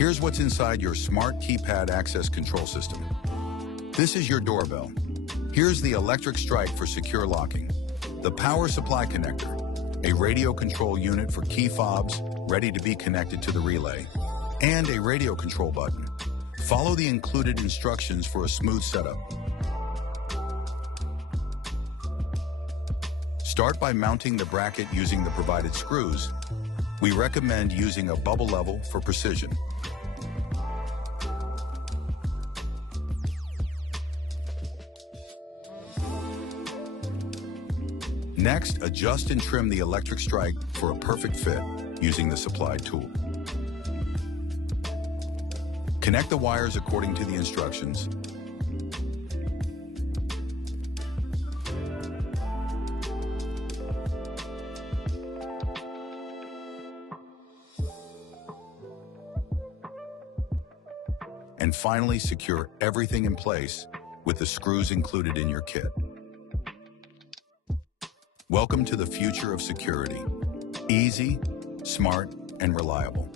Here's what's inside your smart keypad access control system. This is your doorbell. Here's the electric strike for secure locking, the power supply connector, a radio control unit for Keyfobs ready to be connected to the relay, and a radio control button. Follow the included instructions for a smooth setup. Start by mounting the bracket using the provided screws. We recommend using a bubble level for precision. Next, adjust and trim the electric strike for a perfect fit using the supplied tool. Connect the wires according to the instructions. And finally, secure everything in place with the screws included in your kit. Welcome to the future of security. Easy, smart, and reliable.